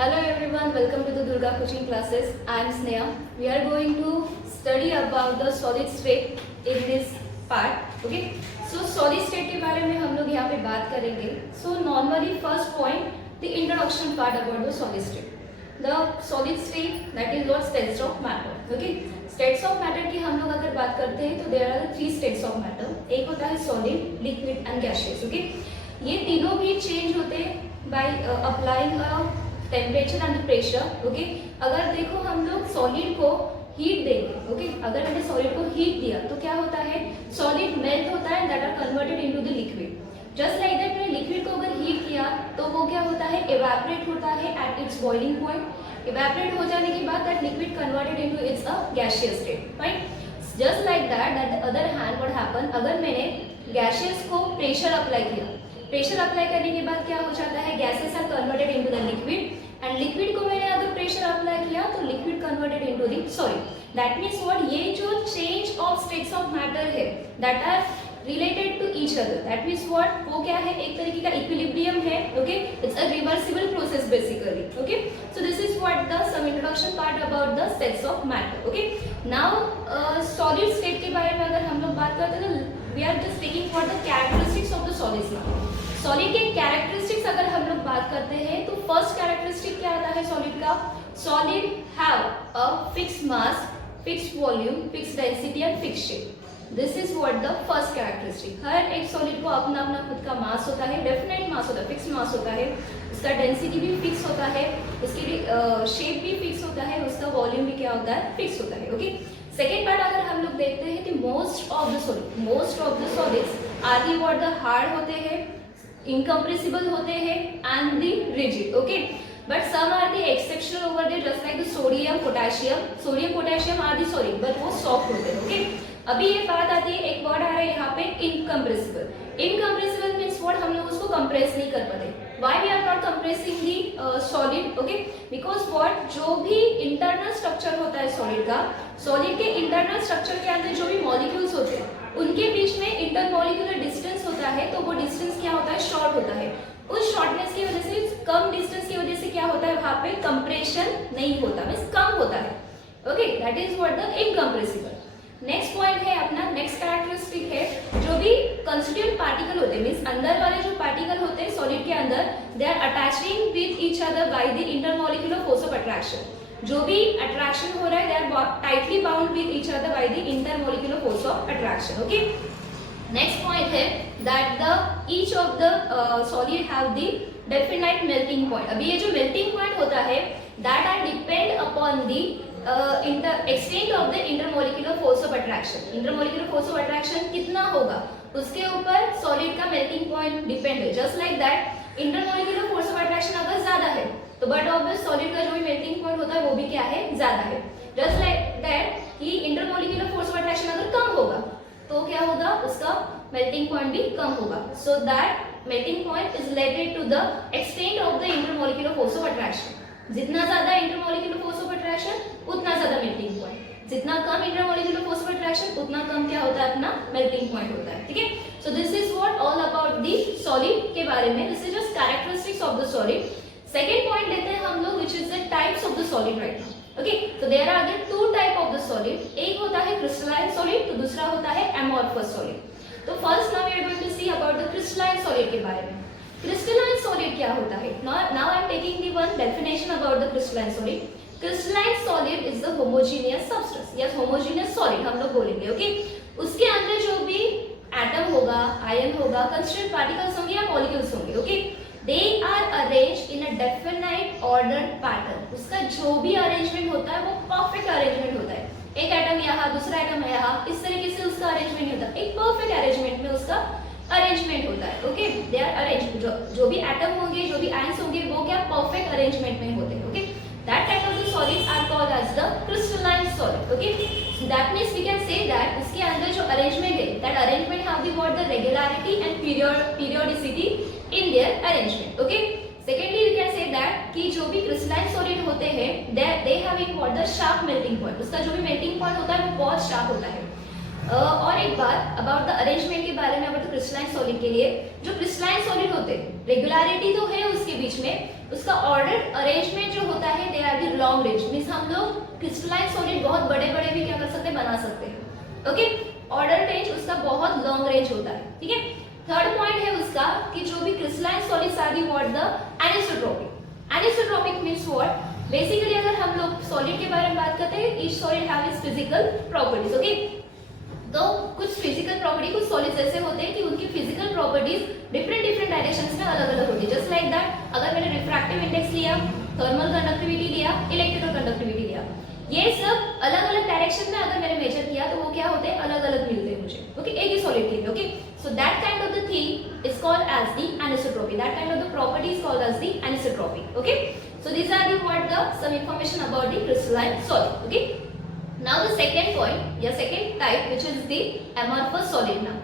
Hello everyone, welcome to the Durga coaching classes. I am Sneha. We are going to study about the solid state in this part. Okay. So solid state के बारे में हम लोग यहाँ पे बात करेंगे. So normally first point, the introduction part about the solid state. The solid state that is what states of matter. Okay. States of matter की हम लोग अगर बात करते हैं तो there are three states of matter. एक होता है solid, liquid and gaseous. Okay. ये तीनों भी change होते हैं by applying a temperature and pressure. Okay, अगर देखो हम लोग सॉलिड को हीट देंगे. ओके, अगर हमने सॉलिड को हीट दिया तो क्या होता है, सॉलिड मेल्ट होता है, that are converted into the liquid. Just like that मैंने लिक्विड को अगर हीट किया तो वो क्या होता है, इवेपोरेट होता है at its boiling point. Evaporate हो जाने के बाद that liquid converted into its a gaseous state. Right, just like that the other hand what happen, अगर मैंने गैसियस को प्रेशर अप्लाई किया, प्रेशर अप्लाई करने के बाद क्या हो जाता है, gases are converted into the liquid and liquid को मैंने अगर प्रेशर अप्लाई किया तो liquid converted into the solid. That means what, ये जो change of states of matter है that are related to each other. That means what, वो क्या है, एक तरीके का इक्विलिब्रियम है. Okay, it's a reversible process basically. Okay, so this is what the sum introduction part about the states of matter. Okay, now solid state के बारे में अगर हम लोग बात करते हैं तो we are just taking for the characteristics of the solids. Now solid के कैरेक्टरिस्टिक्स अगर हम लोग बात करते हैं तो फर्स्ट कैरेक्टरिस्टिक क्या आता है सॉलिड का, solid have a fix mass, fix volume, fix density and fix shape. This is what the first characteristic. हर एक सॉलिड को अपना अपना खुद का मास होता है, डेफिनेट मास होता है, फिक्स मास होता है, उसका डेंसिटी भी फिक्स होता है, उसकी भी शेप भी फिक्स होता है, उसका वॉल्यूम भी क्या होता है, फिक्स होता है. ओके, सेकेंड पार्ट अगर हम लोग देखते हैं कि most of the solids are the what the hard होते हैं, incompressible होते हैं and the rigid. Okay, but some are the exceptional over there, just like the sodium potassium are the solid but वो soft होते हैं. Okay, अभी ये बात आती है, एक वर्ड आ रहा है यहाँ पे incompressible. Incompressible means what, हम लोग उसको कंप्रेस नहीं कर पाते. Why we are not compressing the solid? Okay, because what, जो भी इंटरनल स्ट्रक्चर होता है सॉलिड का, सॉलिड के इंटरनल स्ट्रक्चर के अंदर जो भी मॉलिक्यूल्स होते हैं उनके बीच में इंटरमॉलिक्यूलर डिस्टेंस होता है, तो वो डिस्टेंस क्या होता है, शॉर्ट होता है. उस शॉर्टनेस की वजह से, कम डिस्टेंस की वजह से क्या होता है, वहां पे कंप्रेशन नहीं होता, मींस कम होता है. Okay, that is what the incompressible. Next point है अपना, नेक्स्ट कैरेक्टरिस्टिक है, जो भी कंस्टिट्यूएंट पार्टिकल होते हैं, मींस अंदर वाले जो पार्टिकल होते हैं सॉलिड के अंदर, they are attaching with each other by the intermolecular force of attraction. जो भी अट्रैक्शन हो रहा है, they are tightly bound with each other by the intermolecular force of attraction. Okay, next point है that the each of the solid have the definite melting point. अभी ये जो melting point होता है that are depend upon the extent of the intermolecular force of attraction. Intermolecular force of attraction कितना होगा उसके ऊपर सॉलिड का मेल्टिंग पॉइंट डिपेंड है. Just like that intermolecular force of attraction अगर ज्यादा है तो बट ऑब्वियस सॉलिड का जो भी मेल्टिंग पॉइंट होता है वो भी क्या है, ज्यादा है. जस्ट लाइक दैट कि इंटरमॉलिक्यूलर फोर्स ऑफ अट्रैक्शन अगर कम होगा तो क्या होगा, उसका मेल्टिंग पॉइंट भी कम होगा. So that melting point is related to the extent of the intermolecular force of attraction. जितना ज्यादा इंटरमॉलिक्यूलर फोर्स ऑफ अट्रैक्शन उतना ज्यादा मेल्टिंग पॉइंट, जितना कम इंटरमॉलिक्यूलर फोर्स ऑफ अट्रैक्शन उतना कम क्या होता है, अपना मेल्टिंग पॉइंट होता है. ठीक है, so this is what all about the solid के बारे में. This is just characteristics of the solid. Second point लेते हैं हम लोग, which is the types of the solid right now. Okay, तो there are the two type of the solid. एक होता है क्रिस्टलाइन सॉलिड, तो दूसरा होता है एमॉर्फस सॉलिड. तो first now we are going to see about the crystalline solid के बारे में. क्रिस्टलाइन सॉलिड क्या होता है, now I am taking the one definition about the crystalline solid. Crystalline solid is the homogeneous substance, yes homogeneous solid हम लोग बोलेंगे. Okay, उसके अंदर जो भी एटम होगा, आयन होगा, कंस्टिट्यूएंट पार्टिकल्स होंगे या मॉलिक्यूल्स होंगे. Okay, they are arranged in a definite ordered pattern. उसका जो भी अरेंजमेंट होता है वो परफेक्ट अरेंजमेंट होता है. एक एटम यहाँ, दूसरा एटम यहाँ, इस तरीके से उसका अरेंजमेंट होता है. एक परफेक्ट अरेंजमेंट में उसका अरेंजमेंट होता है. ओके, दे आर अरेंज्ड, जो भी एटम होंगे, जो भी आयंस होंगे, वो क्या परफेक्ट अरेंजमेंट में होते हैं. Okay, that type of the solids are called as the crystalline solid. Okay, that means we can say that उसके अंदर जो अरेंजमेंट है, that arrangement have the what, the regularity and periodicity in their arrangement. Okay, secondly we can say that कि जो भी crystalline solid होते हैं they having what the sharp melting point. उसका जो भी melting point होता है वो बहुत sharp होता है. और एक बात अबाउट द अरेंजमेंट के बारे में, अबाउट द क्रिस्टलाइन सॉलिड के लिए, जो क्रिस्टलाइन सॉलिड होते हैं रेगुलरिटी तो है उसके बीच में, उसका ऑर्डर अरेंजमेंट जो होता है they are the long range, means हम लोग क्रिस्टलाइन सॉलिड बहुत बड़े बड़े भी क्या कर सकते हैं, बना सकते हैं। ओके, ऑर्डर रेंज उसका बहुत लॉन्ग रेंज होता है। ठीक है, थर्ड पॉइंट है उसका कि जो भी crystalline solids are the what the anisotropic. Anisotropic means what, basically अगर हम लोग सॉलिड के बारे में बात करते हैं, each solid have it's physical properties. Okay, तो कुछ फिजिकल प्रॉपर्टी, कुछ सॉलिड्स ऐसे होते हैं कि उनकी फिजिकल प्रॉपर्टीज डिफरेंट डायरेक्शंस में अलग अलग होती है। जस्ट लाइक दैट, अगर मैंने रिफ्रैक्टिव इंडेक्स लिया, थर्मल कंडक्टिविटी लिया, इलेक्ट्रिकल कंडक्टिविटी लिया, ये सब अलग अलग डायरेक्शन में अगर मैंने मेजर किया तो वो क्या होते हैं, अलग अलग मिलते हैं मुझे। ओके, एक ही सॉलिड के लिए। Okay, so that kind of the thing is called as the anisotropy, that kind of the property is called as the anisotropy. Okay, so these are the what the some information about the crystalline solid. Okay, now the second point या second type which is the amorphous solid. now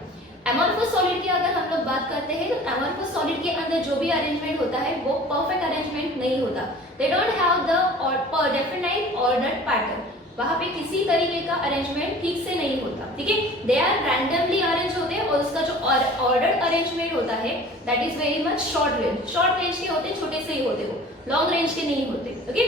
amorphous solid की अगर हम लोग बात करते हैं तो amorphous solid के अंदर जो भी अरेंजमेंट होता है वो परफेक्ट अरेंजमेंट नहीं होता, they don't have the definite ordered pattern, वहां पे किसी तरीके का अरेंजमेंट ठीक से नहीं होता। ठीक है, दे आर रैंडमली अरेंज होते हैं और उसका जो ऑर्डर्ड अरेंजमेंट होता है that is very much short range. Short range के होते हैं, छोटे से ही होते हो, लॉन्ग रेंज के नहीं होते। ओके,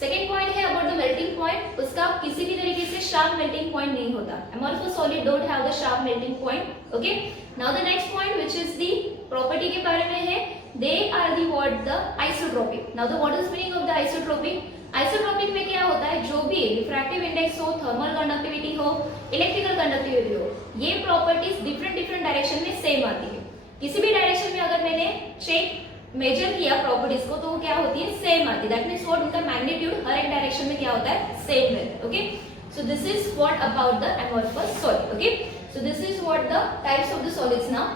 सेकेंड पॉइंट है अबाउट द मेल्टिंग पॉइंट, उसका किसी भी तरीके से शार्प मेल्टिंग पॉइंट नहीं होता। amorphous solid don't have the sharp melting point. Okay, now the next point which is the property के बारे में है, they are the what the isotropic. now the what is meaning of the isotropic? Isotropic में क्या होता है, जो भी रिफ्रैक्टिव इंडेक्स हो, थर्मल कंडक्टिविटी हो, इलेक्ट्रिकल कंडक्टिविटी हो, ये प्रॉपर्टीज डिफरेंट डायरेक्शन में सेम आती है। किसी भी डायरेक्शन में अगर मैंने चेक मेजर किया प्रॉपर्टीज को तो वो क्या होती है, सेम आती है। दैट मींस व्हाट, उनका मैग्नीट्यूड हर एक डायरेक्शन में क्या होता है, सेम रहता है। Okay, so this is what about the amorphous solid. Okay, so this is what the types of the solids. now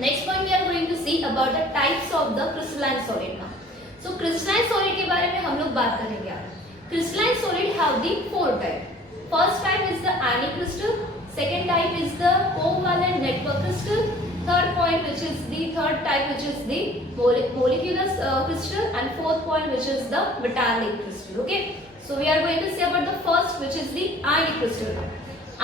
next point we are going to see about the types of the crystalline solid. now so crystalline solid के बारे में हम लोग बात करेंगे आज। crystalline solid have the four type. first type is the ionic crystal, second type is the covalent network crystal, third point which is the third type which is the molecular crystal, and fourth point which is the metallic crystal. Okay, so we are going to see about the first which is the ionic crystal.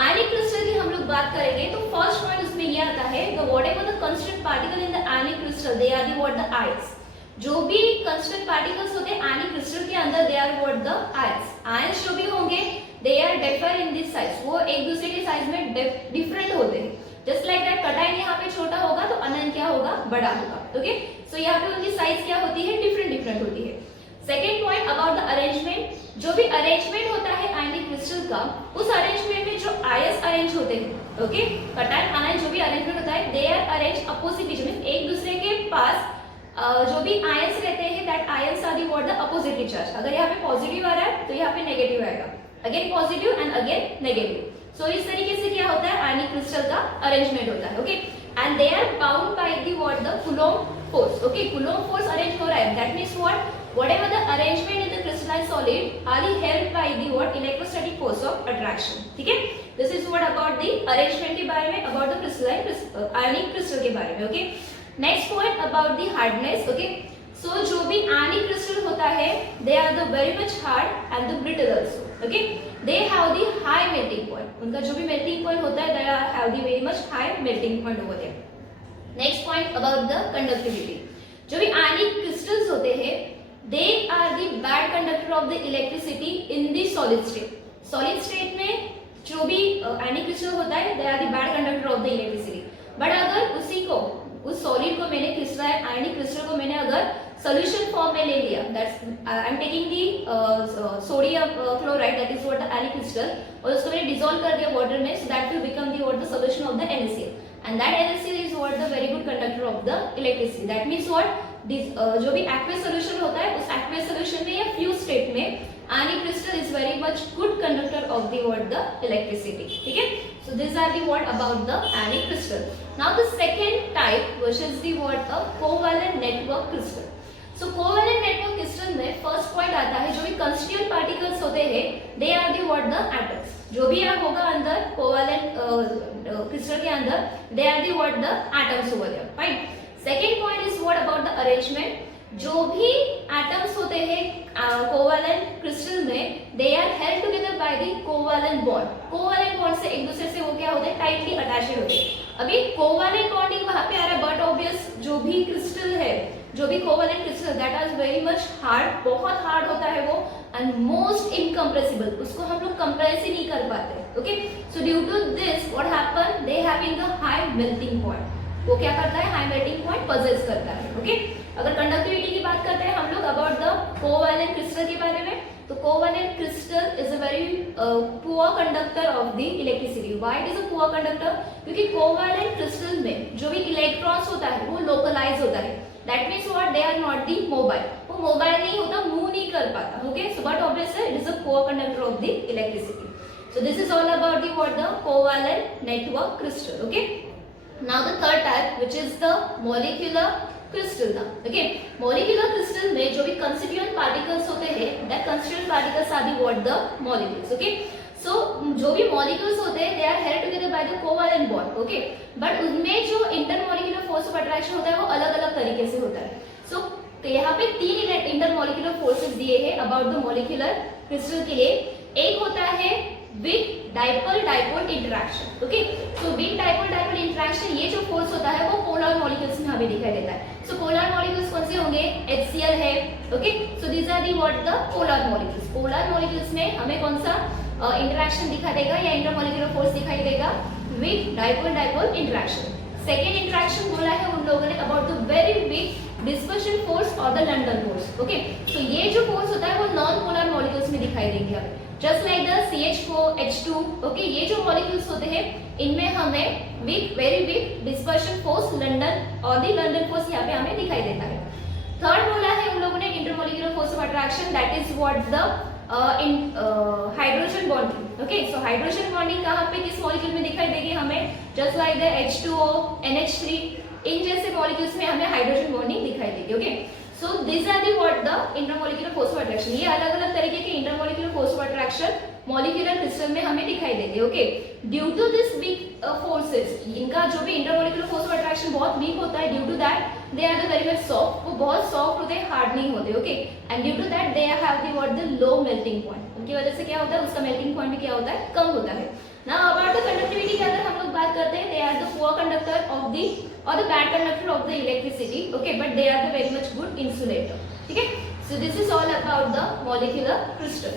ionic crystal की हम लोग बात करेंगे तो first point उसमें ये आता है, the whatever the constant particle in the ionic crystal they are the what the ions. जो भी कंस्टेंट पार्टिकल्स होते हैं आयनिक क्रिस्टल के अंदर they are what the ions. Ions जो भी होंगे they are differ in this size, वो एक दूसरे के साइज में डिफरेंट होते हैं। जस्ट लाइक दैट, कटायन यहाँ पे छोटा होगा तो अनंत क्या होगा, बड़ा होगा। ओके, सो यहाँ पे उनकी साइज क्या होती है, डिफरेंट होती है। Second point about the arrangement, जो भी अरेंजमेंट होता है आयनिक क्रिस्टल का, उस अरेंजमेंट में जो आयंस अरेंज होते हैं, ओके, कटायन आयन जो भी अरेंजमेंट होता है they are arrange opposite means एक दूसरे के पास जो भी आयंस रहते हैं that ions are the what the oppositely charge. अगर यहाँ पे पॉजिटिव आ रहा है तो यहाँ पे नेगेटिव आएगा, again positive and again negative. So इस तरीके से क्या होता है आयनिक क्रिस्टल का अरेंजमेंट होता है। Okay, and they are bound by the what the Coulomb force. Okay, Coulomb force arrange हो रहा है, that means what, whatever the arrangement in the crystalline solid are held by the what electrostatic force of attraction. ठीक है, this is what about the arrangement के बारे में, about the crystalline ionic crystal के बारे में। Okay, next point about the hardness. Okay, so जो भी आयनिक क्रिस्टल होता है they are the very much hard and the brittle also. Okay, they have the high melting point, उनका जो भी मेल्टिंग पॉइंट होता है they have the very much high melting point over there. Next point about the conductivity, जो भी ionic crystals होते हैं they are the bad conductor of the electricity in the solid state. Solid state में जो भी ionic crystal होता है they are the bad conductor of the electricity. But अगर उसी को, उस सॉलिड को मैंने क्रिस्टलाइन आयनिक क्रिस्टल को मैंने अगर सॉल्यूशन फॉर्म में ले लिया, that's I am taking the sodium chloride that is what the ionic crystal, और उसको मैंने डिसॉल्व कर दिया वाटर में, so that will become the what the solution of the NaCl, and that NaCl is what the very good conductor of the electricity. That means what, जो भी aqueous solution होता है उस एक्वस सॉल्यूशन में या fuse state में ionic crystal is very much good conductor of the what the electricity. ठीक है, so these are the what about the ionic crystal. now the second type which is the what a covalent network crystal. so covalent network crystal में first point आता है, जो भी constituent particles होते हैं they are the what the atoms, जो भी आप होगा अंदर covalent crystal के अंदर they are the what the atoms over there. fine, second point is what about the arrangement, जो भी एटम्स होते हैं कोवैलेंट क्रिस्टल में, they are held together by the covalent bond. Covalent bond से एक दूसरे से वो क्या होते हैं, टाइटली अटैच्ड होते हैं। अभी कोवैलेंट बॉन्डिंग वहां पे आ रहा है, बट ऑब्वियस जो भी क्रिस्टल है, जो भी covalent crystal, that is very much hard, बहुत हार्ड होता है वो, एंड मोस्ट इनकम्प्रेसिबल, उसको हम लोग कंप्रेस ही नहीं कर पाते। Okay, so due to this what happen, they having a high melting point. वो क्या करता है, हाई मेल्टिंग पॉइंट पजेस करता है। ओके, अगर कंडक्टिविटी की बात करते हैं हम लोग अबाउट द कोवैलेंट क्रिस्टल के बारे में, तो covalent crystal is a very poor conductor of the electricity. Why it is a poor conductor? क्योंकि कोवैलेंट क्रिस्टल में जो भी इलेक्ट्रॉन्स होता है वो लोकलाइज होता है। That means what, they are not the mobile, वो मोबाइल नहीं होता, मूव नहीं कर पाता। Okay, so but obviously it is a poor conductor of the electricity. So this is all about the what, the covalent network crystal. Okay, now the third type, which is the molecular crystal now. Okay, molecular crystal में जो भी constituent particles होते हैं, that constituent particles are the what, the molecules. Okay, so जो भी molecules होते हैं, they are held together by the covalent bond. Okay, but उनमें जो intermolecular force of attraction होता है वो अलग अलग तरीके से होता है। So यहाँ पे तीन intermolecular forces दिए हैं about the molecular crystal के लिए। एक होता है weak dipole dipole interaction। Okay, सो weak dipole dipole interaction, ये जो फोर्स होता है वो पोलर मॉलिक्यूल्स में हमें दिखाई देता है। सो पोलर मॉलिक्यूल्स कौन से होंगे, HCl है। Okay, so these are the what, the polar molecules. Polar molecules में हमें कौन सा इंटरेक्शन दिखा देगा या इंटरमॉलिक्यूलर फोर्स दिखाई देगा, weak dipole dipole interaction। Second interaction बोला है उन लोगों ने about the very weak dispersion force और द लंडन फोर्स। ओके, तो ये जो फोर्स होता है वो नॉन पोलर मॉलिक्यूल्स में दिखाई देंगे हमें, just like the CH4 H2। Okay, ये जो मॉलिक्यूल्स होते हैं इनमें हमें weak, very weak dispersion force London और द लंडन फोर्स यहाँ पे हमें दिखाई देता है। थर्ड बोला है उन लोगों ने intermolecular force of attraction, that is what, the hydrogen bonding. Okay, so hydrogen bonding कहाँ पे, किस मॉलिक्यूल में दिखाई देगी हमें, just like the H2O NH3, इन जैसे मॉलिक्यूल्स में हमें हाइड्रोजन बॉन्डिंग दिखाई देगी। Okay, so this are the what, the intermolecular force of attraction. ये अलग अलग तरीके के intermolecular force of attraction molecular crystal में हमें दिखाई देंगे। Okay, due to this weak forces, इनका जो भी इंटरमॉलिक्यूलर फोर्स ऑफ अट्रैक्शन बहुत वीक होता है, due to that they are the very much soft, वो बहुत सॉफ्ट होते हैं, हार्ड नहीं होते। Okay, and due to that they have the what, the low melting point. उनकी वजह से क्या होता है, उसका मेल्टिंग पॉइंट भी क्या होता है, कम होता है। नाउ अबाउट द कंडक्टिविटी की अगर हम लोग बात करते हैं, they are the poor conductor of the और the bad conductor of the electricity. Okay, but they are the very much good insulator. ठीक है, so this is all about the molecular crystal.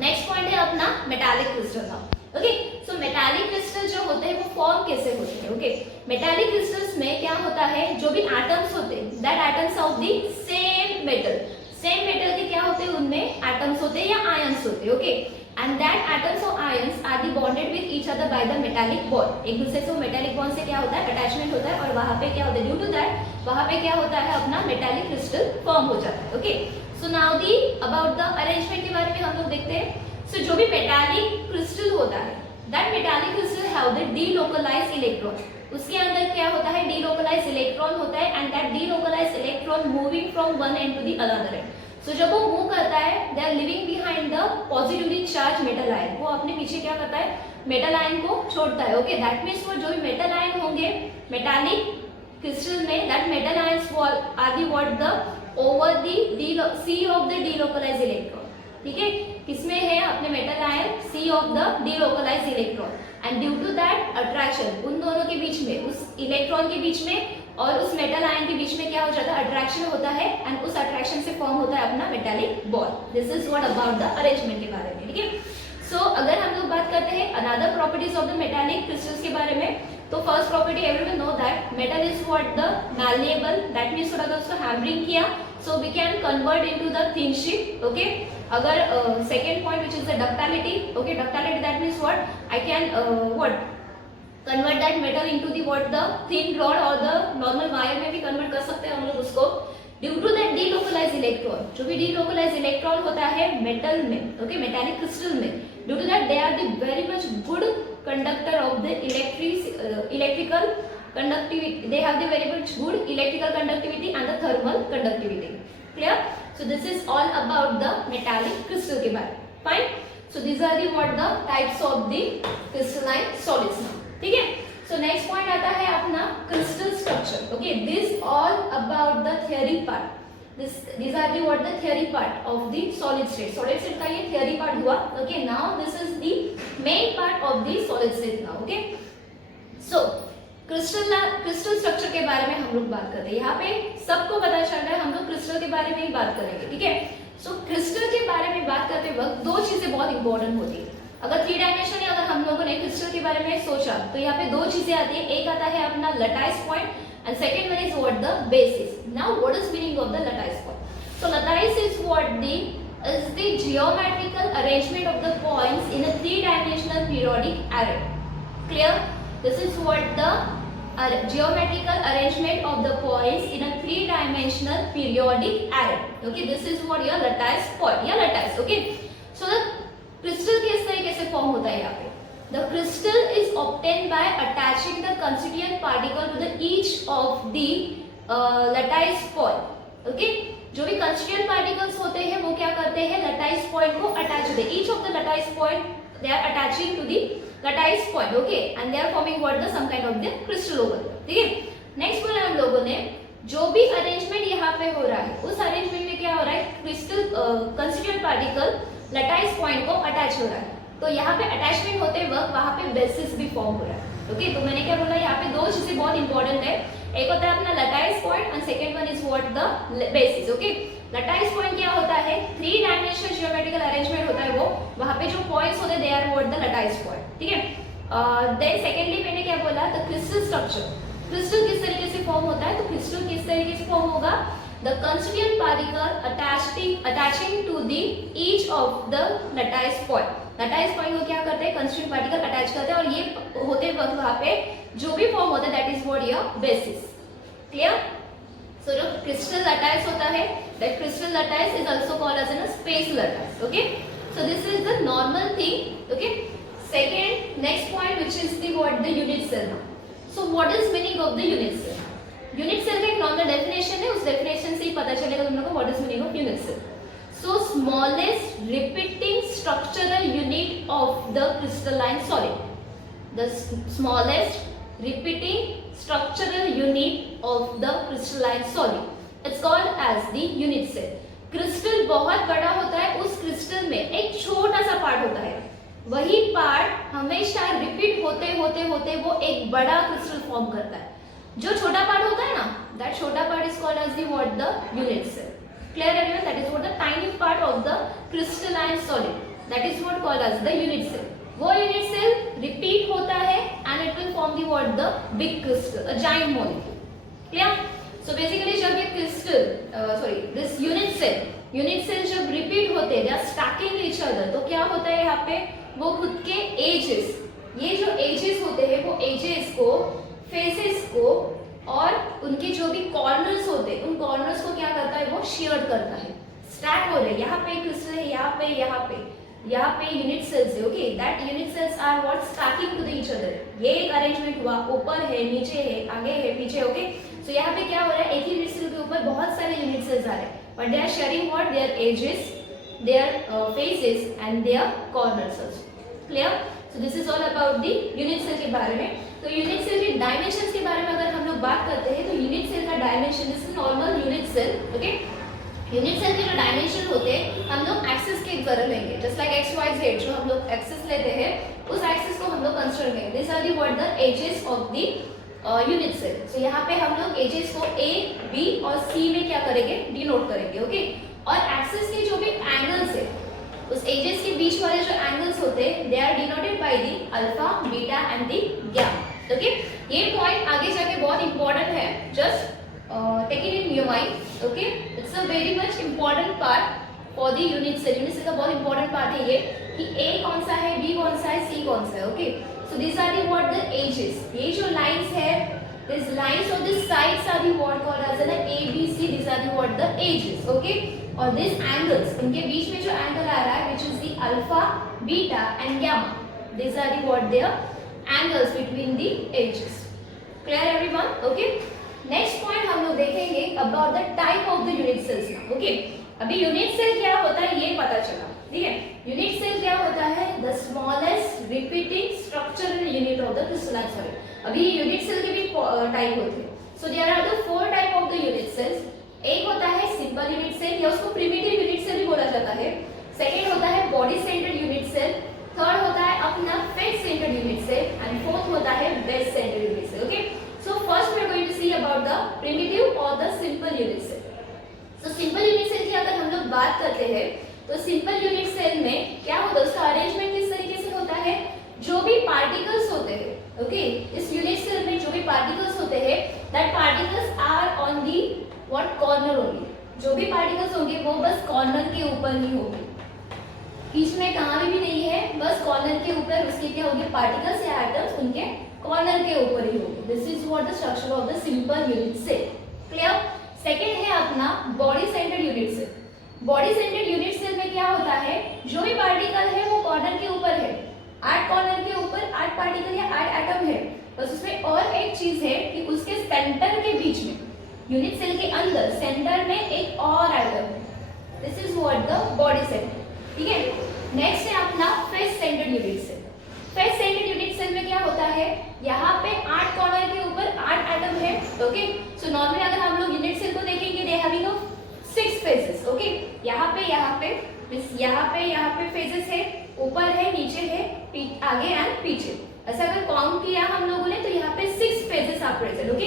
Next point है अपना metallic crystal का। Okay, so metallic crystal जो होते हैं वो form कैसे होते हैं। ओके, मेटालिक क्रिस्टल्स में क्या होता है, जो भी एटम्स होते हैं, that atoms of the same metal, same metal के क्या होते हैं, उनमें एटम्स होते हैं या आयंस होते हैं। ओके, एंड दैट एटम्स और ions are the bonded with each other by the metallic bond. एक दूसरे से वो मेटालिक बॉन्ड से क्या होता है, अटैचमेंट होता है, और वहां पे क्या होता है, ड्यू टू दैट वहां पे क्या होता है, अपना मेटालिक क्रिस्टल फॉर्म हो जाता है। Okay, so now the about the arrangement के बारे में हम लोग देखते हैं। सो जो भी मेटालिक क्रिस्टल होता है, that metallic crystal have the delocalised electron. उसके अंदर क्या होता है, डीलोकलाइज्ड इलेक्ट्रॉन होता है, and that delocalised electron moving from one end to the another end. So जब वो मूव करता है, they are living behind the positively charge metal ion, वो अपने पीछे क्या करता है, मेटल आयन को छोड़ता है। ओके, दैट मीन्स वो जो भी मेटल आयन होंगे मेटालिक क्रिस्टल में, that metal ions are the what, the over the sea of the delocalised electron. ठीक है, किसमें है, अपने metal ion sea of the delocalised electron, and due to that attraction, उन दोनों के बीच में, उस इलेक्ट्रॉन के बीच में और उस मेटल आयन के बीच में क्या हो जाता है, अट्रैक्शन होता है, एंड उस अट्रैक्शन से फॉर्म होता है अपना metallic bond. This is what about the arrangement के बारे में। ठीक है, सो अगर हम लोग बात करते हैं another properties of the metallic crystals के बारे में, तो first property everyone know that metal is what, the malleable. That means अगर उसको हैमरिंग किया, so we can convert into the thin sheet. Okay, अगर second point which is the ductility. Okay, ductility that means what, I can what convert that metal into the what, the thin rod और the normal wire में भी convert कर सकते हैं हम लोग उसको। Due to that delocalised electron, जो भी डीलोकलाइज्ड इलेक्ट्रॉन होता है मेटल में, ओके, मेटालिक क्रिस्टल में, due to that they are the very much good conductor of the electrical conductivity, they have the very much good electrical conductivity and the thermal conductivity. Clear? So this is all about the metallic crystal के बारे में. Fine? So these are the what the types of the crystalline solids now. ठीक है? So next point आता है अपना crystal structure. Okay, this all about the theory part. these are the what the theory part of the solid state का ये theory part हुआ. Okay, now this is the main part of the solid state now. Okay, so crystal structure के बारे में हम लोग बात करते हैं. यहाँ पे सबको पता चल रहा है हम लोग क्रिस्टल के बारे में ही बात करेंगे. ठीक है, सो क्रिस्टल के बारे में बात करते वक्त दो चीजें बहुत इंपॉर्टेंट होती है. अगर 3 डायमेंशन अगर हम लोगों ने क्रिस्टल के बारे में सोचा तो यहाँ पे दो चीजें आती है. एक आता है अपना lattice point and second one is what the basis. Now what is meaning of the lattice point? So lattice is what the geometrical arrangement of the points in a 3-dimensional periodic array. Clear? This is what the geometrical arrangement of the points in a 3-dimensional periodic array. Okay, this is what your lattice point. Yeah, lattice. Okay, so the crystal किस तरीके से form होता है यहाँ पे? The crystal is obtained by attaching the constituent particle to the each of the lattice point. Okay, जो भी constituent particles होते हैं वो क्या करते हैं lattice point को attach होते हैं. Each of the lattice point they are attaching to the lattice point. Okay, and they are forming what the some kind of the crystal over there. ठीक है, next बोला हम लोगों ने जो भी arrangement यहाँ पे हो रहा है उस arrangement में क्या हो रहा है crystal constituent particle lattice point को attach हो रहा है. तो यहाँ पे अटैचमेंट होते वक्त वहाँ पे बेसिस भी फॉर्म हो रहा है. ओके, तो मैंने क्या बोला यहाँ पे दो चीजें बहुत इंपॉर्टेंट है. एक होता है अपना lattice point and second one is what the basis. Okay, lattice point क्या होता है 3 डायमेंशनल जियोमेट्रिकल अरेंजमेंट होता है वो वहाँ पे जो पॉइंट्स होते हैं they are what the lattice point. ठीक है, देन सेकेंडली मैंने क्या बोला द क्रिस्टल स्ट्रक्चर. क्रिस्टल किस तरीके से फॉर्म होता है तो क्रिस्टल किस तरीके से फॉर्म होगा the constituent particle attaching to the each of the lattice point. lattice point को क्या करते हैं constituent particle attach करते हैं और ये होते वक्त वहाँ पे जो भी फॉर्म होता है that is what your basis. Clear? So जो crystal lattice होता है that crystal lattice is also called as a space lattice. Okay, so this is the normal thing. Okay, second next point which is the what the unit cell. So what is meaning of the unit cell? Unit cell का एक normal definition है, उस definition से ही पता चलेगा तुम लोगों को what is meaning of unit cell. So smallest repeating structural unit of the crystalline solid. The smallest repeating structural unit of the crystalline solid it's called as the unit cell. Crystal बहुत बड़ा होता है, उस crystal में एक छोटा सा part होता है, वही पार्ट हमेशा रिपीट होते होते होते वो एक बड़ा क्रिस्टल फॉर्म करता है. जो छोटा पार्ट होता है ना that छोटा part is called as the what the unit cell. Clear everyone? That is what the tiny part of the crystalline solid. That is what called as the unit cell. वो unit cell repeat होता है and it will form the what the big crystal, a giant molecule. Clear? So basically जब ये crystal this unit cell जब repeat होते हैं they are stacking each other तो क्या होता है यहाँ पे वो खुद के edges, ये जो edges होते हैं वो edges को फेसेस को और उनके जो भी कॉर्नर्स होते हैं उन कॉर्नर्स को क्या करता है वो शेयर करता है. स्टैक हो रहे हैं, यहाँ पे क्रिस्टल है, यहाँ पे यूनिट सेल्स है. Okay, that unit cells are what stacking to the each other. ये एक अरेंजमेंट हुआ, ऊपर है, नीचे है, आगे है, पीछे. ओके, सो यहाँ पे क्या हो रहा है एक ही यूनिट सेल के ऊपर बहुत सारे यूनिट सेल्स आ रहे हैं but they are sharing what their edges, their faces and their corners also. Clear? So this is all about the unit cell के बारे में. तो यूनिट सेल के डायमेंशंस के बारे में अगर हम लोग बात करते हैं तो यूनिट सेल का dimension is normal unit cell. Okay, unit cell के जो डायमेंशन होते हैं हम लोग एक्सिस के तरह लेंगे, just like X Y Z जो हम लोग एक्सिस लेते हैं उस एक्सिस को हम लोग कंसीडर करेंगे. This are the what the edges of the unit cell. So यहाँ पे हम लोग एजेस को ए, बी और सी में क्या करेंगे डिनोट करेंगे. ओके, और एक्सिस के जो भी एंगल्स है उस एजेस के बीच वाले जो एंगल्स होते हैं they are denoted by the alpha, beta and the gamma. Okay, ये पॉइंट आगे जाके बहुत इंपॉर्टेंट है, just take it in your mind. Okay, it's a very much important part for the unit cell. Unit cell का बहुत important part है ये कि ए कौन सा है, बी कौन सा है, सी कौन सा है. Okay, so this are the what the edges. ये जो लाइंस है this lines of this sides are the what called as the A B C. This are the what the edges. Okay, और दिस एंगल्स इनके बीच में जो एंगल आ रहा है which is the alpha, beta and gamma. This are the what their angles between the edges. Clear everyone? Okay, next point हम लोग देखेंगे about the type of the unit cells now. Okay, अभी यूनिट सेल क्या होता है ये पता चला. ठीक है, यूनिट सेल क्या होता है the smallest repeating structural unit of the crystalline solid. अभी यूनिट सेल के भी टाइप होते हैं. So there are the 4 type of the unit cells. एक होता है सिंपल सिंपल यूनिट सेल या उसको प्रिमिटिव यूनिट सेल भी बोला जाता है। सेकेंड होता है body centred unit cell, third होता है अपना face centred unit cell and fourth होता है base centred unit cell. Okay, so first we are going to see about the primitive और the simple unit cell. So simple unit cell की अगर हम लोग बात करते हैं तो सिंपल यूनिट सेल में क्या होता है, उसका अरेंजमेंट किस तरीके से होता है, जो भी पार्टिकल्स होते हैं, ओके, इस यूनिट सेल में जो भी पार्टिकल्स होते हैं that particles are on the what corner only, जो भी पार्टिकल्स होंगे वो बस कॉर्नर के ऊपर ही होंगे, बीच में कहाँ भी नहीं है, बस कॉर्नर के ऊपर उसके क्या होंगे, पार्टिकल्स या एटम्स उनके कॉर्नर के ऊपर ही होंगे। This is what the structure of the simple unit cell. Clear. Second है अपना body centred unit cell. Body centred unit cell में क्या होता है, जो भी पार्टिकल है वो कॉर्नर के ऊपर है, 8 कॉर्नर के ऊपर 8 पार्टिकल या 8 एटम है, बस उसमें और एक चीज है कि उसके सेंटर के बीच में, यूनिट सेल के अंदर सेंटर में एक और एटम है। This is what the body centre. ठीक है। नेक्स्ट है अपना face centred unit cell. Face centred unit cell में क्या होता है, यहाँ पे 8 कॉर्नर के ऊपर 8 एटम है। ओके, सो नॉर्मली अगर हम लोग यूनिट सेल को देखेंगे दे हैविंग 6 फेसेस। ओके, यहाँ पे फेसेस है, ऊपर है, नीचे है, आगे एंड पीछे। ऐसा अगर काउंट किया हम लोगों ने तो यहाँ पे 6 फेसेस आर प्रेजेंट। ओके,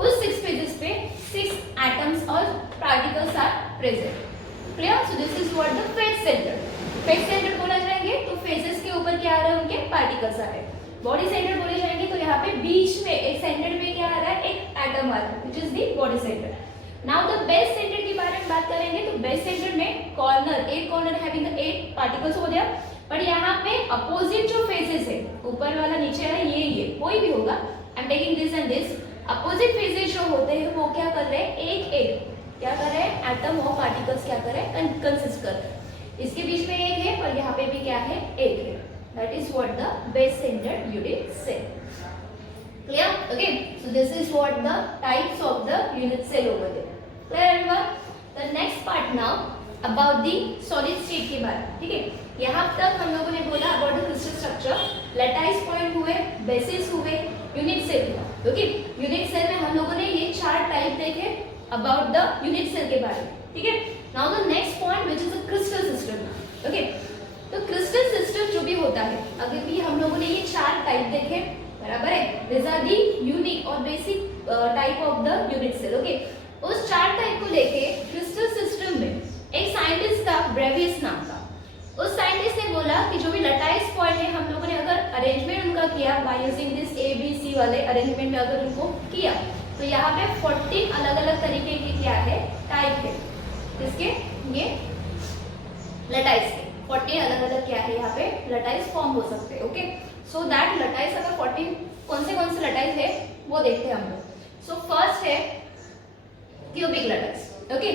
उस 6 फेसेस पे 6 एटम्स और particles are present. Clear. So this is what the face centre. Face centre बोला जाएंगे तो फेसेस के ऊपर क्या आ रहा है, उनके पार्टिकल्स आ रहे हैं। बॉडी सेंटर बोले जाएंगे तो यहाँ पे बीच में एक सेंटर में क्या आ रहा है, एक एटम आ रहा है, which is the body centre. Now the base centre के बारे में बात करेंगे तो बेस सेंटर में कॉर्नर, एक कॉर्नर हैविंग 8 पार्टिकल्स हो गया, पर यहाँ पे अपोजिट जो फेसेस है, ऊपर वाला नीचे वाला, ये कोई भी होगा, आई am taking this and this, opposite faces जो होते हैं वो क्या कर रहे हैं, एक क्या कर रहे हैं, एटम और पार्टिकल्स क्या कर रहे हैं, कंसिस्ट कर रहे हैं। इसके बीच में एक है और यहाँ पे भी क्या है, एक है। That is what the base centred unit cell. Clear. Okay, so this is what the types of the unit cell over there. Clear everyone. The next part now about the solid state के बारे में। ठीक है, यहाँ तक हम लोगों ने बोला about the crystal structure, lattice point हुए, बेसिस हुए, यूनिट सेल हुआ। ओके, यूनिट सेल में हम लोगों ने ये 4 टाइप देखे अबाउट द यूनिट सेल के बारे में। ठीक है, now the next point which is a crystal system. Okay, तो क्रिस्टल सिस्टम जो भी होता है, अगर भी हम लोगों ने ये 4 टाइप देखे, बराबर है, दिस आर दी यूनिक और basic type of the unit cell. Okay, उस 4 टाइप को लेके क्रिस्टल सिस्टम में एक साइंटिस्ट था ब्रेवियस नाम का। उस साइंटिस्ट ने बोला कि जो भी लटाइस पॉइंट है, हम लोगों ने अगर अरेंजमेंट उनका किया बाय यूजिंग दिस ABC वाले अरेंजमेंट में अगर उनको किया तो यहाँ पे 14 अलग अलग तरीके की क्या है, टाइप है, इसके ये लटाइस के 14 अलग अलग क्या है, यहाँ पे लटाइस फॉर्म हो सकते हैं। ओके, सो दैट लटाइस अगर 14 कौन से लटाइस है वो देखते हैं हम लोग। सो फर्स्ट है cubic lattice. Okay,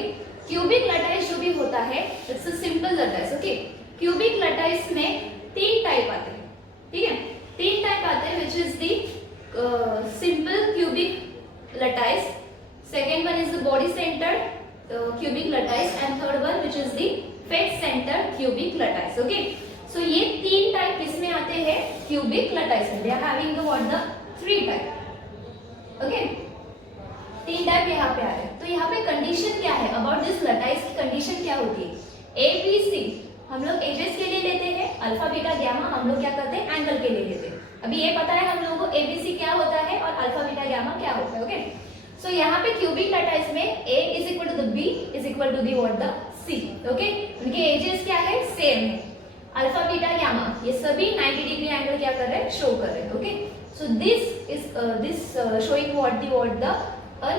cubic lattice जो भी होता है it's a simple lattice. Okay, cubic lattice में 3 टाइप आते हैं। ठीक है, 3 टाइप आते हैं which is the simple cubic lattice, second one is the body centered cubic lattice and third one which is the face centered cubic lattice. Okay, so ये 3 type किसमें आते हैं, क्यूबिक लटाइस में। They are having the what the 3 type. Okay, 3 type यहाँ पे आ रहे हैं। तो यहाँ पे कंडीशन क्या है अबाउट दिस लटाइस की, कंडीशन क्या होती है, ABC हम लोग एजेस के लिए लेते हैं, अल्फा बीटा गामा हम लोग क्या करते हैं, एंगल के लिए लेते हैं। अभी ये पता है हम लोगों को ABC क्या होता है और अल्फा बीटा गामा क्या होता है। ओके, सो यहाँ पे क्यूबिक लटाइस में A is equal to the B is equal to the what the C। Okay, उनके एजेस क्या है, सेम है, अल्फा बीटा गामा ये सभी 90 डिग्री एंगल क्या कर रहे हैं, शो कर रहे हैं। Okay, so this showing what the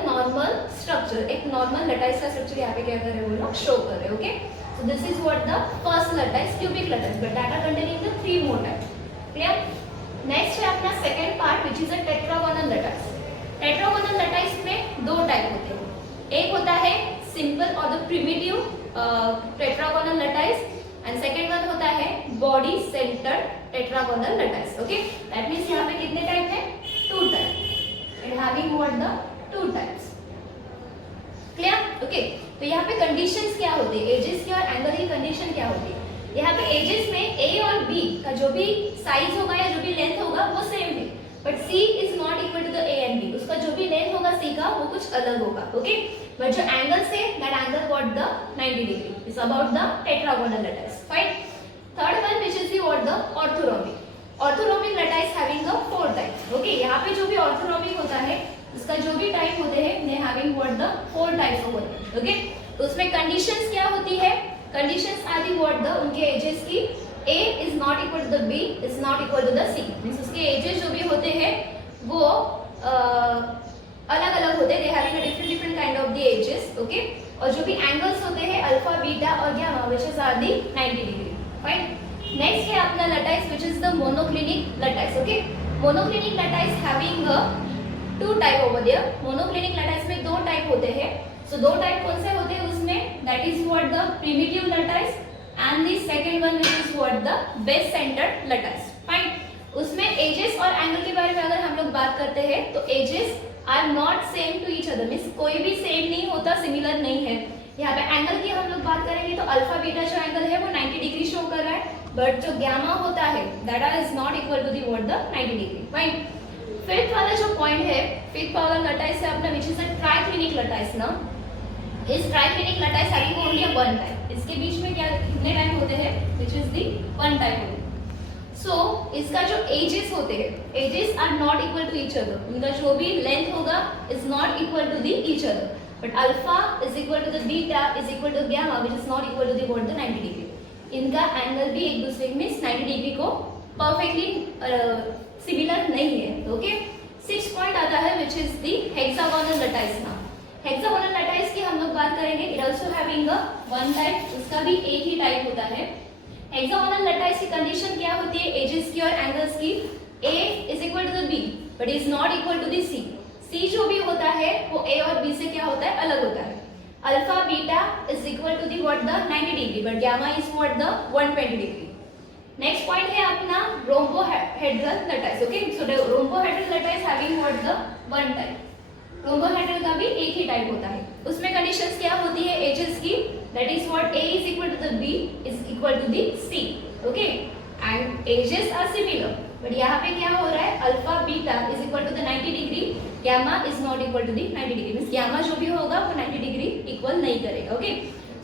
normal structure, एक नॉर्मल लटाइस का स्ट्रक्चर यहाँ पे क्या कर रहे हैं, वो लोग शो कर रहे हैं। Okay, so this is what the first lattice, cubic lattice, but that are containing the 3 more type. Clear. Next है अपना second part which is a tetragonal lattice. Tetragonal lattice में 2 टाइप होते हैं, एक होता है सिंपल और the primitive tetragonal lattice and second one होता है body centered tetragonal lattice. Okay, that means यहाँ पे कितने टाइप है, 2 type, it having what the 2 types. Clear. Okay, तो यहाँ पे कंडीशंस क्या होती है, एजेस की और एंगल की कंडीशन क्या होती है। यहाँ पे एजेस में A और B का जो भी साइज होगा या जो भी लेंथ होगा वो सेम है, but C is not equal to the A and B, उसका जो भी लेंथ होगा सी का वो कुछ अलग होगा, ओके। बट जो एंगल से that angle what the 90 degree is about the tetragonal lattice, fine. Third one which is the what the orthorhombic. Orthorhombic lattice having the 4 types, okay. यहाँ पे जो भी ऑर्थोरोमिक होता है उसका जो भी टाइप होते हैं they having what the 4 types of होते हैं, ओके। तो उसमें कंडीशंस क्या होती है, conditions are the what the उनके एजेस की A is not equal to the B is not equal to the C, means उसके एजेस जो भी होते हैं वो अलग अलग होते हैं, they having a different kind of the edges, okay. और जो भी एंगल्स होते हैं अल्फा बीटा और gamma which is are the 90 degree, fine. Next है अपना lattice which is the monoclinic lattice, okay. Monoclinic lattice having 2 type over there. Monoclinic lattice में 2 type होते हैं, सो 2 टाइप कौन से होते हैं उसमें, that is what the primitive lattice and the second one which is what the base centered lattice, fine। उसमें edges और एंगल के बारे में अगर हम लोग बात करते हैं तो edges are not same to each other, means कोई भी सेम नहीं होता, सिमिलर नहीं है। यहाँ पे एंगल की हम लोग बात करेंगे तो अल्फा बीटा जो एंगल है वो 90 डिग्री शो कर रहा है, बट जो गामा होता है that is not equal to the what the 90 degree, fine. Fifth वाला जो पॉइंट है, फिफ्थ वाला लैटिस है अपना which is a triclinic lattice ना। इस triclinic lattice having only one type, इसके बीच में क्या कितने टाइप होते हैं which is the one type होते। सो इसका जो एजेस होते हैं, edges are not equal to each other, उनका जो भी लेंथ होगा is not equal to the each other, but alpha is equal to the beta is equal to gamma which is not equal to the what the 90 degree. इनका angle भी एक दूसरे में 90 degree को परफेक्टली सिमिलर नहीं है, okay. 6th point आता है which is the hexagonal lattice ना। हेक्सागोनल लैटिस की हम लोग बात करेंगे, it also having a one type, उसका भी एक ही टाइप होता है। हेक्सागोनल लैटिस की कंडीशन क्या होती है एजेस की और एंगल्स की, A is equal to the B but is not equal to the C। C जो भी होता है वो A और B से क्या होता है अलग होता है। Alpha beta is equal to the what the 90 degree but gamma is what the 120 degree. Next point है अपना rhombohedral lattice, okay. So rhombohedral lattice having what the one type. Rhombohedral का भी एक ही टाइप होता है, उसमें कंडीशंस क्या होती है एजेस की, that is what A is equal to the B is equal to the C, okay. And edges are similar, but यहाँ पे क्या हो रहा है alpha beta is equal to the 90 degree, gamma is not equal to the 90 degree, means gamma जो भी होगा वो 90 डिग्री इक्वल नहीं करेगा, ओके।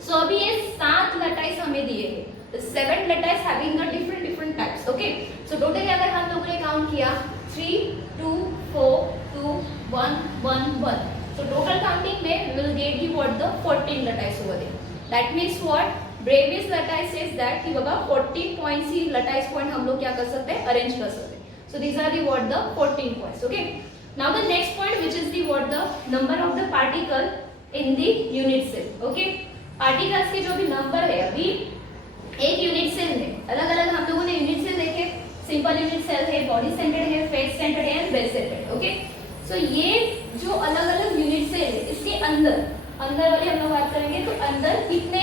सो अभी ये 7 लैटिस हमें दिए हैं, 7 lattice having a different types, okay. So totally अगर हम लोगों ने काउंट किया 3 2 4 2 1 1 1, so total counting में we will get the what the 14 lattice over there. That means what Bravais lattice says that कि बाबा 14 points ही lattice point हम लोग क्या कर सकते हैं arrange कर सकते हैं। So these are the what the 14 points, okay. Now the next point which is the what the number of the particle in the unit cell, okay. particles के जो भी number है अभी एक यूनिट सेल में अलग अलग हम लोगों ने यूनिट सेल देखे, सिंपल यूनिट सेल है, बॉडी सेंटर्ड है, फेस सेंटर्ड है and base centred, okay. So ये जो अलग अलग यूनिट सेल है इसके अंदर वाली हम लोग बात करेंगे तो अंदर कितने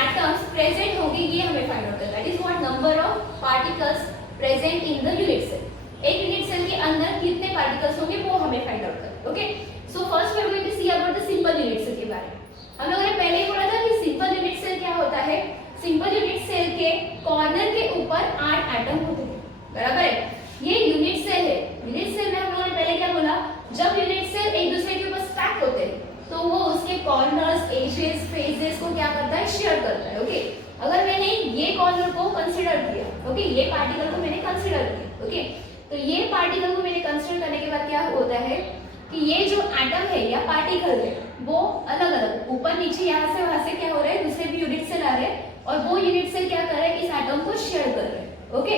एटम्स प्रेजेंट होंगे ये हमें फाइंड आउट करना है, that is what number of particles present in the unit cell. एक यूनिट सेल के अंदर कितने पार्टिकल्स होंगे वो हमें फाइंड आउट करना है, okay. So first we are going to see about the simple unit cell के बारे में। हम लोगों ने पहले ही बोला था कि सिंपल यूनिट सेल क्या होता है, सिंपल यूनिट सेल के कॉर्नर के ऊपर 8 एटम होते हैं, बराबर है। ये यूनिट सेल है, यूनिट सेल में हम लोगों ने पहले क्या बोला, जब यूनिट सेल एक दूसरे के ऊपर स्टैक होते हैं तो वो उसके कॉर्नर्स, एजेस, फेजेस को क्या करता है, शेयर करता है, ओके। अगर मैंने ये कॉर्नर को कंसीडर किया, ओके, ये पार्टिकल को मैंने कंसीडर किया, ओके, तो ये पार्टिकल को मैंने कंसीडर करने के बाद क्या होता है कि ये जो एटम है या पार्टिकल है वो अलग अलग ऊपर नीचे यहाँ से वहां से क्या हो रहा है, दूसरे भी यूनिट सेल आ रहे हैं और वो यूनिट सेल क्या कर रहा है, इस एटम को शेयर कर रहे हैं, ओके।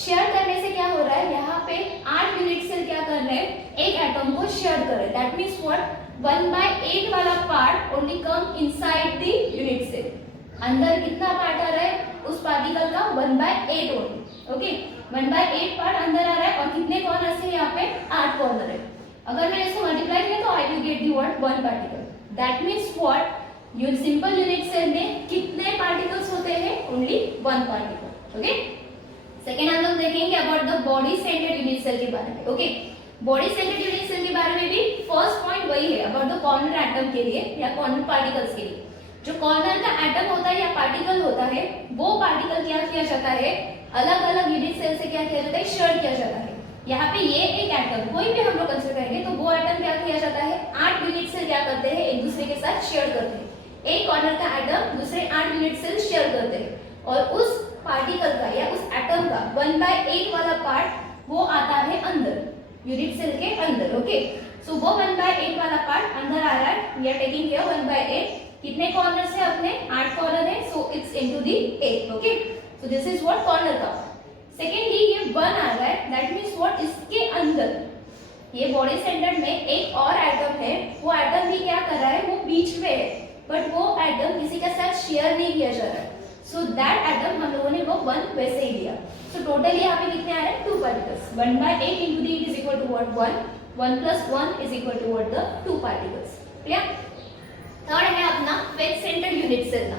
शेयर करने से क्या हो रहा है, यहाँ पे 8 यूनिट सेल क्या कर रहे हैं, एक एटम को शेयर कर रहे हैं, दैट मींस व्हाट 1/8 वाला part only come inside the unit cell. अंदर कितना पार्ट आ रहा है उस पार्टिकल का 1/8 ओनली, ओके। 1/8 पार्ट अंदर आ रहा है और कितने कॉर्नर से यहाँ पे 8 कॉर्नर है। अगर मैं इसको मल्टीप्लाई किया तो I will get the what 1 particle, that means what your simple unit cell में कितने पार्टिकल्स होते हैं, ओनली 1 पार्टिकल, ओके। सेकेंड हम लोग देखेंगे about the body centred unit cell के बारे में, okay. Body centred unit cell के बारे में भी फर्स्ट पॉइंट वही है अबाउट द कॉर्नर एटम के लिए या कॉर्नर पार्टिकल्स के लिए। जो कॉर्नर का एटम होता है या पार्टिकल होता है वो पार्टिकल क्या किया जाता है, अलग अलग यूनिट सेल से क्या किया जाता है, शेयर किया जाता है। यहाँ पे ये एक एटम कोई भी हम लोग कंसीडर करेंगे तो वो एटम क्या किया जाता है, 8 यूनिट सेल क्या करते हैं, एक दूसरे के साथ शेयर करते हैं। एक कॉर्नर का एटम दूसरे 8 यूनिट सेल शेयर करते हैं और उस पार्टिकल का या उस एटम का 1/8 वाला पार्ट वो आता है अंदर, यूनिट सेल के अंदर। ओके, सो वो 1/8 वाला पार्ट अंदर आ रहा है। We are taking here 1/8। कितने कॉर्नर से अपने 8 कॉर्नर है, so it's into the 8। Okay, so this is what corner का। सेकेंडली ये 1 आ रहा है, दैट मींस व्हाट, इसके अंदर ये बॉडी सेंटर में एक और एटम है, वो एटम भी क्या कर रहा है, वो बीच में है, बट वो एटम किसी के साथ शेयर नहीं किया जा रहा है। सो दैट एटम हम लोगों ने वो 1 वैसे ही लिया। सो टोटल यहाँ पे कितने आ रहे हैं, 2 particles. 1/8 into the 8 is equal to what, 1. 1 plus 1 is equal to what, the 2 particles. Clear? Third है अपना फेज सेंटर यूनिट सेल ना।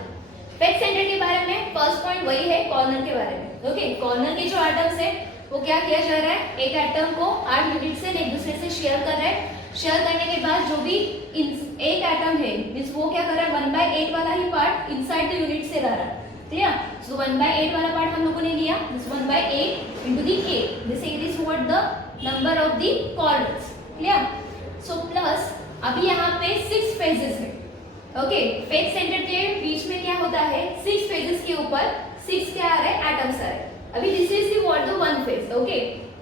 फेज सेंटर के बारे में फर्स्ट पॉइंट वही है कॉर्नर के बारे में। ओके, कॉर्नर के जो एटम्स है वो क्या किया जा रहा है, एक एटम को 8 यूनिट सेल एक दूसरे से शेयर कर रहा है। शेयर करने के बाद जो भी एक एटम है मींस वो क्या कर रहा है, 1/8 वाला ही part inside the unit cell आ रहा है। क्लियर? सो 1/8 वाला पार्ट हम लोगों ने लिया, this 1/8 into the 8, this is what the number of the corners. Clear? So plus अभी यहाँ पे 6 फेजेस है। ओके, फेज सेंटर के बीच में क्या होता है, 6 फेजेस के ऊपर 6 क्या आ रहा है, एटम्स आ रहे हैं। अभी this is the what, the one phase. Okay,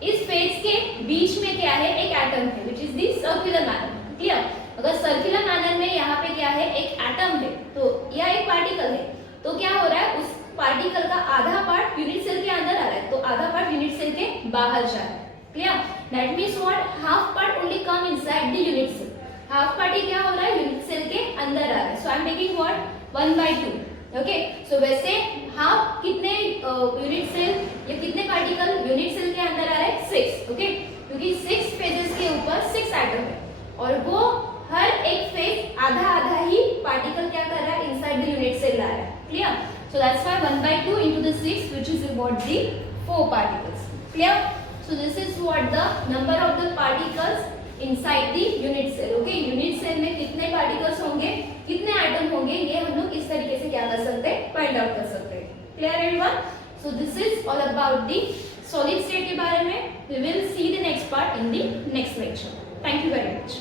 इस फेज के बीच में क्या है, एक एटम है which is the circular manner. Clear? अगर सर्कुलर मैनर में यहाँ पे क्या है, एक एटम है तो या एक पार्टिकल है, तो क्या हो रहा है, उस पार्टिकल का आधा पार्ट यूनिट सेल के अंदर आ रहा है, तो आधा पार्ट यूनिट सेल के बाहर जा रहा है। Clear? That means what, half part only come inside the unit cell, half part ही क्या हो रहा है, यूनिट सेल के अंदर आ रहा है। So I am taking what, 1/2। Okay, so वैसे हाफ कितने यूनिट सेल या कितने पार्टिकल यूनिट सेल के अंदर आ रहे हैं, 6। ओके, क्योंकि 6 फेजेस के ऊपर 6 एटम है और वो हर एक फेज आधा आधा ही पार्टिकल क्या कर रहा है, इनसाइड द यूनिट सेल ला रहा है। Clear? So that's why 1/2 into the 6 which is about the 4 particles. Clear? So this is what the number of the particles inside the unit cell. Okay, unit cell में कितने particles होंगे, कितने atom होंगे, ये हम लोग इस तरीके से क्या कर सकते हैं, फाइंड आउट कर सकते हैं। Clear everyone? So this is all about the solid state के बारे में। We will see the next part in the next lecture. Thank you very much.